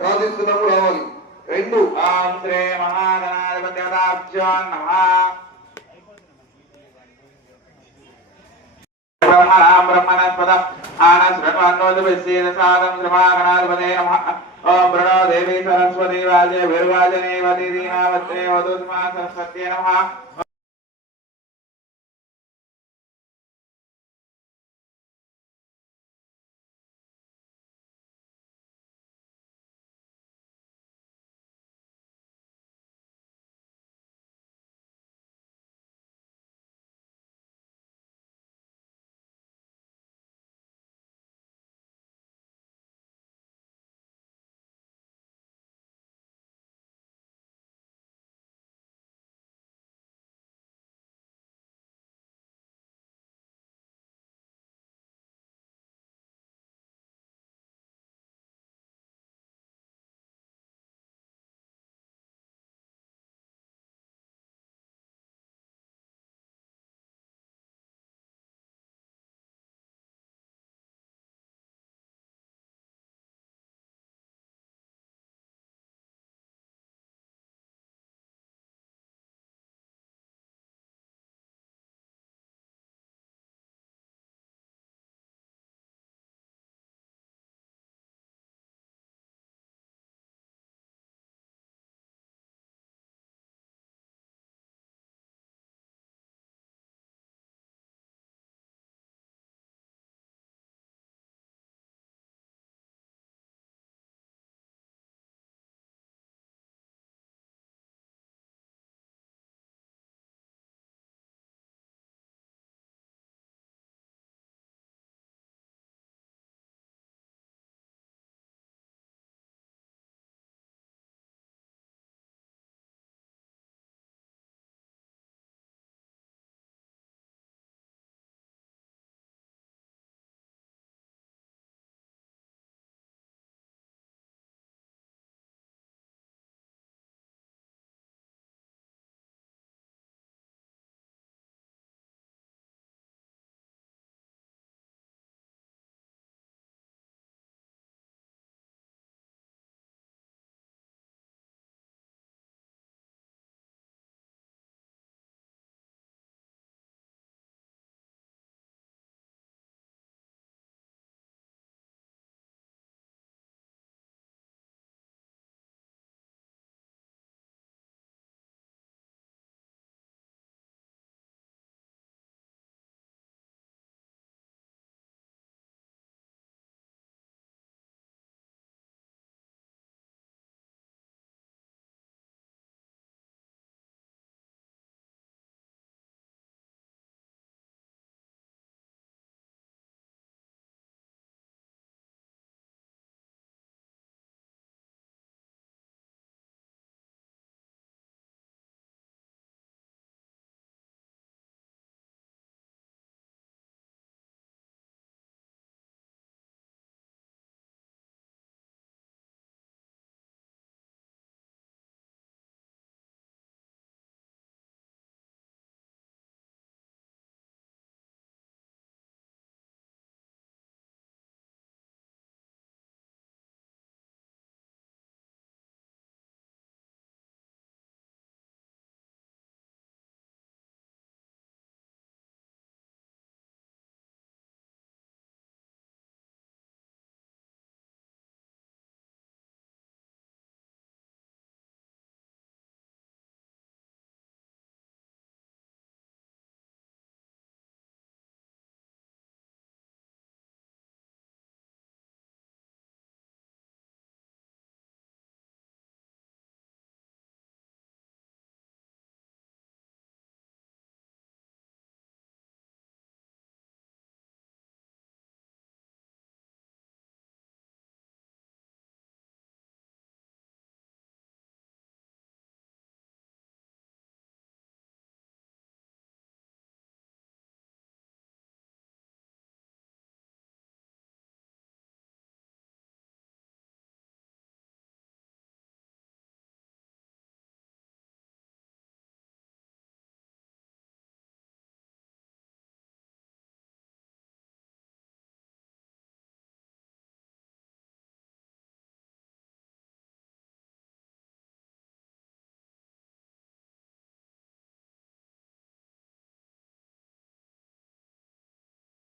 ప్రార్థిస్తున్నాము రావాలి. రెండు. ఓం శ్రీ మహాగణాధిపత్యవతాభ్యో నమ. బ్రహ్మణాం బ్రహ్మణస్పద ఆన శృణ్వన్నోదిభిస్సేన సాదం ఓం ప్రణో దేవి సరస్వతి వాజే వీర్వాజనేవతి దీనావత్రే వధుస్మా సరస్వత్యే నమః.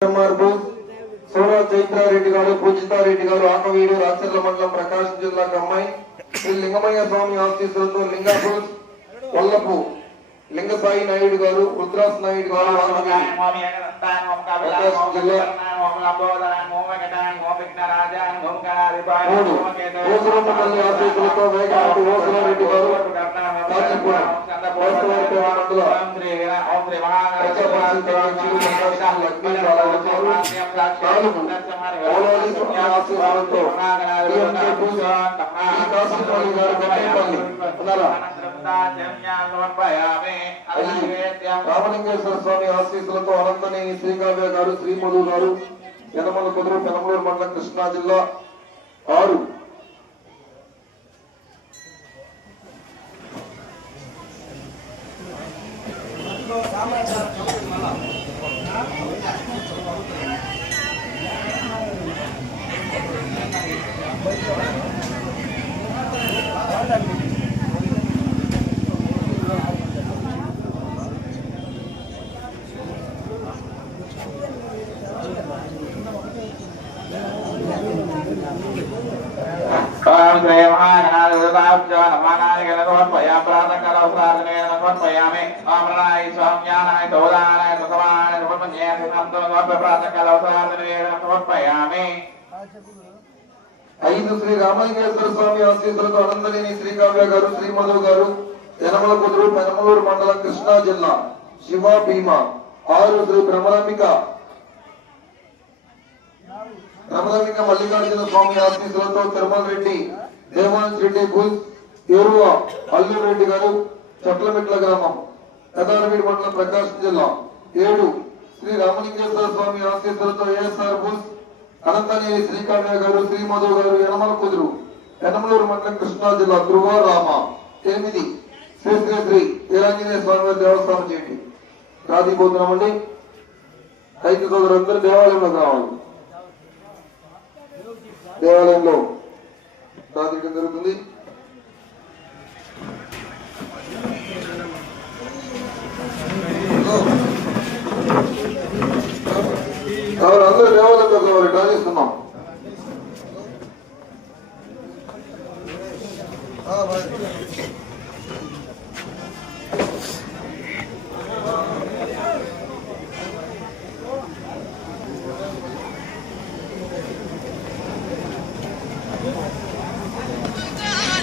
ఎంఆర్ బోస్ చైత్రారెడ్డి గారు పూజితారెడ్డి గారు ఆకవీడు రాచర్ల మండలం ప్రకాశం జిల్లాకు అమ్మాయి శ్రీ లింగమయ్య స్వామి ఆఫీసులతో లింగాపూర్ వల్లపు లింగసాయి నాయుడు గారు రుద్రాస్ నాయుడు గారు ఆకవీడు మూడు. ఓసురమ్మపల్లి ఆఫీసులతో వేగనాటి ఓసురారెడ్డి గారు రామలింగేశ్వర స్వామి ఆశీస్సులతో అనంతనేని శ్రీకావ్య గారు శ్రీ మధు గారు యనమల కుదురు పెనమలూరు మండలం కృష్ణా జిల్లా ఆరు. ఓం శ్రీ మహాగణాధిపతాభ్యో నమానాయ స్వామ్యానాయ తోదానాయ తసవానాయ సమన్యేన ఐదు శ్రీ రామలింగేశ్వర స్వామి ఆశీస్సులతో అనంతనేని శ్రీకావ్య గారు శ్రీ మధు గారు యనమల కుదురు పెనమలూరు మండలం కృష్ణా జిల్లా శివ భీమ ఆరు శ్రీ భ్రమరాంబిక భ్రమరాంబిక మల్లికార్జున స్వామి ఆశీస్సులతో తిరుమల రెడ్డి దేవాన్ రెడ్డి భూల్ ఎరువ అల్లూరు రెడ్డి గారు చట్లమిట్ల గ్రామం కదారవీడి మండలం ప్రకాశం జిల్లా. ఏడు శ్రీ రామలింగేశ్వర స్వామి ఆశీస్సులతో ఏఎస్ఆర్ బుల్స్ అనంతనేని శ్రీకావ్య గారు శ్రీ మధు గారు యనమల కుదురు యనమలూరు మండలం కృష్ణా జిల్లా ధ్రువ రామ ఎనిమిది శ్రీ శ్రీ శ్రీ వీరాంజనేయ స్వామి వారి దేవస్థానం చేయండి. రాధిపోతున్నామండి రైతు సోదరులందరూ దేవాలయంలోకి రావాలి. దేవాలయంలో ప్రాతినిధ్యం జరుగుతుంది ఎవరు అందరూ దేవాలయంలోకి రావాలి డ్రా చేస్తున్నాం ఆ, మరి.